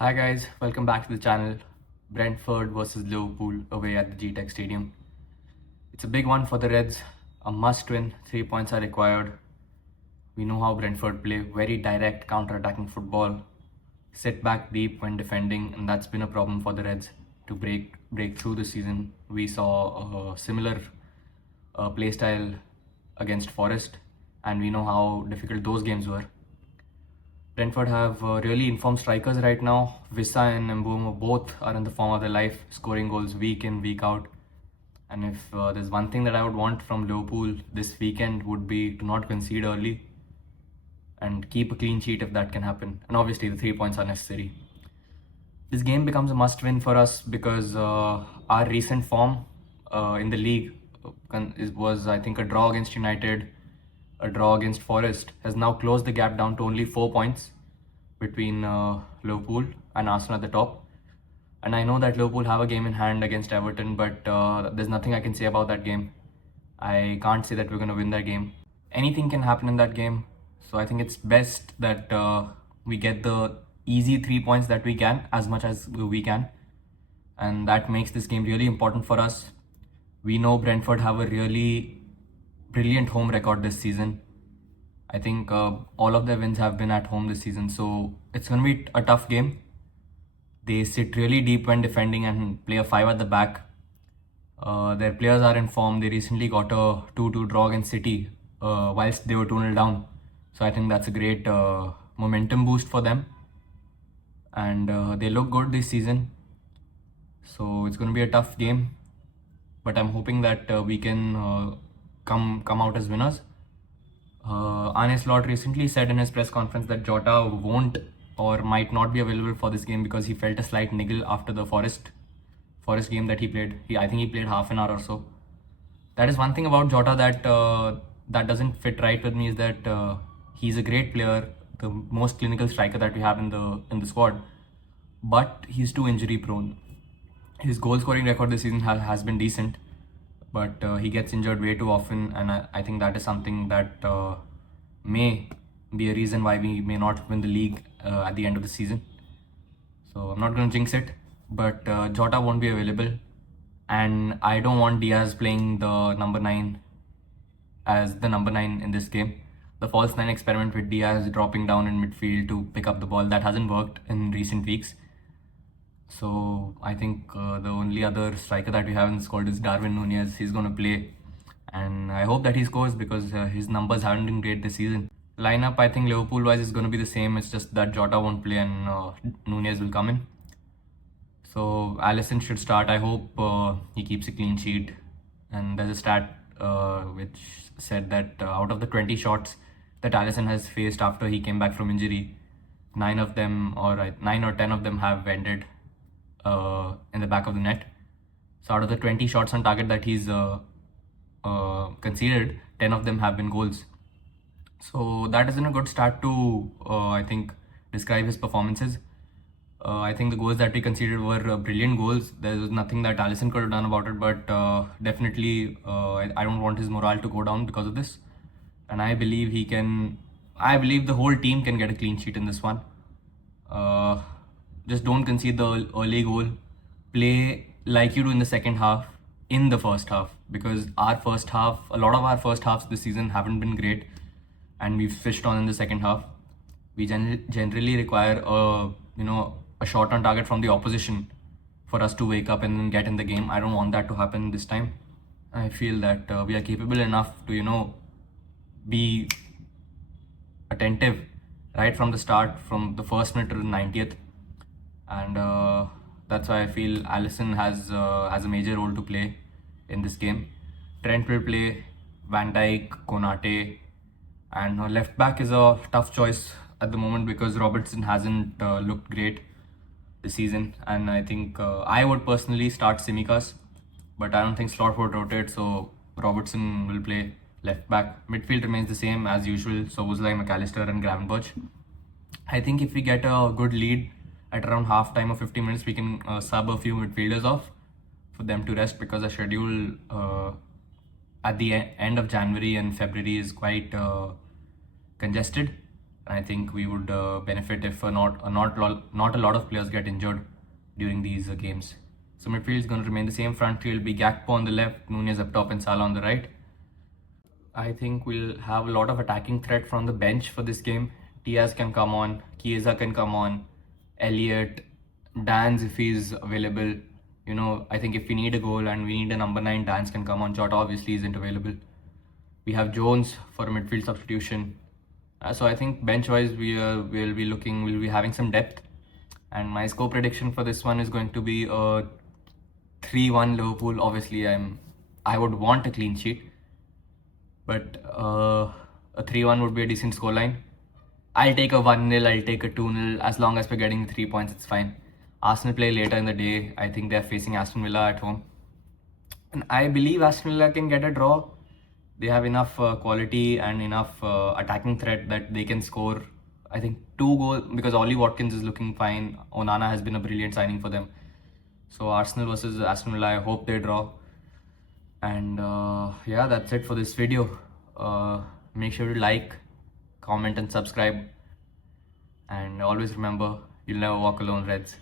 Hi guys, welcome back to the channel. Brentford versus Liverpool away at the G-Tech Stadium. It's a big one for the Reds, a must win, 3 points are required. We know how Brentford play, very direct counter-attacking football, sit back deep when defending, and that's been a problem for the Reds to break through this season. We saw a similar play style against Forest, and we know how difficult those games were. Brentford have really informed strikers right now. Vissa and Mbeumo both are in the form of their life, scoring goals week in, week out. And if there's one thing that I would want from Liverpool this weekend would be to not concede early and keep a clean sheet if that can happen. And obviously the 3 points are necessary. This game becomes a must-win for us because our recent form in the league was, I think, a draw against United, a draw against Forest, has now closed the gap down to only 4 points between Liverpool and Arsenal at the top. And I know that Liverpool have a game in hand against Everton, but there's nothing I can say about that game. I can't say that we're going to win that game. Anything can happen in that game. So I think it's best that we get the easy 3 points that we can, as much as we can. And that makes this game really important for us. We know Brentford have a really brilliant home record this season. I think all of their wins have been at home this season. So it's going to be a tough game. They sit really deep when defending and play a 5 at the back. Their players are in form. They recently got a 2-2 draw against City whilst they were 2-0 down. So I think that's a great momentum boost for them. And they look good this season. So it's going to be a tough game. But I'm hoping that we can come out as winners. Arne Slot recently said in his press conference that Jota won't or might not be available for this game because he felt a slight niggle after the Forest game that he played. I think he played half an hour or so. That is one thing about Jota that doesn't fit right with me, is that he's a great player, the most clinical striker that we have in the squad, but he's too injury prone. His goal scoring record this season has been decent, but he gets injured way too often, and I think that is something that may be a reason why we may not win the league at the end of the season. So I'm not going to jinx it, but Jota won't be available, and I don't want Diaz playing the number 9 as the number 9 in this game. The false 9 experiment with Diaz dropping down in midfield to pick up the ball, that hasn't worked in recent weeks. So I think the only other striker that we have in the squad is Darwin Núñez. He's going to play, and I hope that he scores because his numbers haven't been great this season. Lineup, I think Liverpool wise is going to be the same. It's just that Jota won't play and Núñez will come in. So Alisson should start. I hope he keeps a clean sheet. And there's a stat which said that out of the 20 shots that Alisson has faced after he came back from injury, 9 or 10 of them have ended in the back of the net. So out of the 20 shots on target that he's conceded, 10 of them have been goals. So that isn't a good start to, I think, describe his performances. I think the goals that we conceded were brilliant goals. There was nothing that Alisson could have done about it, but definitely I don't want his morale to go down because of this. And I believe the whole team can get a clean sheet in this one. Just don't concede the early goal. Play like you do in the second half, in the first half, because a lot of our first halves this season haven't been great, and we've switched on in the second half. We generally require a shot on target from the opposition for us to wake up and then get in the game. I don't want that to happen this time. I feel that we are capable enough to be attentive right from the start, from the first minute to the 90th, and that's why I feel Alisson has a major role to play in this game. Trent will play, Van Dijk, Konate, and left back is a tough choice at the moment because Robertson hasn't looked great this season, and I think I would personally start Tsimikas, but I don't think Slot would rotate, so Robertson will play left back. Midfield remains the same as usual, so Szoboszlai, McAllister and Gravenberch. I think if we get a good lead at around half time or 50 minutes, we can sub a few midfielders off for them to rest, because the schedule at the end of January and February is quite congested I think we would benefit if not a lot of players get injured during these games. So midfield is going to remain the same. Front three will be Gakpo on the left, Nunez up top, and Salah on the right. I think we'll have a lot of attacking threat from the bench for this game. Diaz can come on, Chiesa can come on, Elliot, Danz if he's available. You know, I think if we need a goal and we need a number 9, Danz can come on. Jota obviously isn't available. We have Jones for a midfield substitution. So I think bench-wise we'll be having some depth. And my score prediction for this one is going to be a 3-1 Liverpool. Obviously, I would want a clean sheet, but a 3-1 would be a decent scoreline. I'll take a 1-0, I'll take a 2-0. As long as we're getting 3 points, it's fine. Arsenal play later in the day. I think they're facing Aston Villa at home. And I believe Aston Villa can get a draw. They have enough quality and enough attacking threat that they can score, I think, 2 goals, because Ollie Watkins is looking fine. Onana has been a brilliant signing for them. So Arsenal versus Aston Villa, I hope they draw. And yeah, that's it for this video. Make sure to like, comment and subscribe. And always remember, you'll never walk alone, Reds.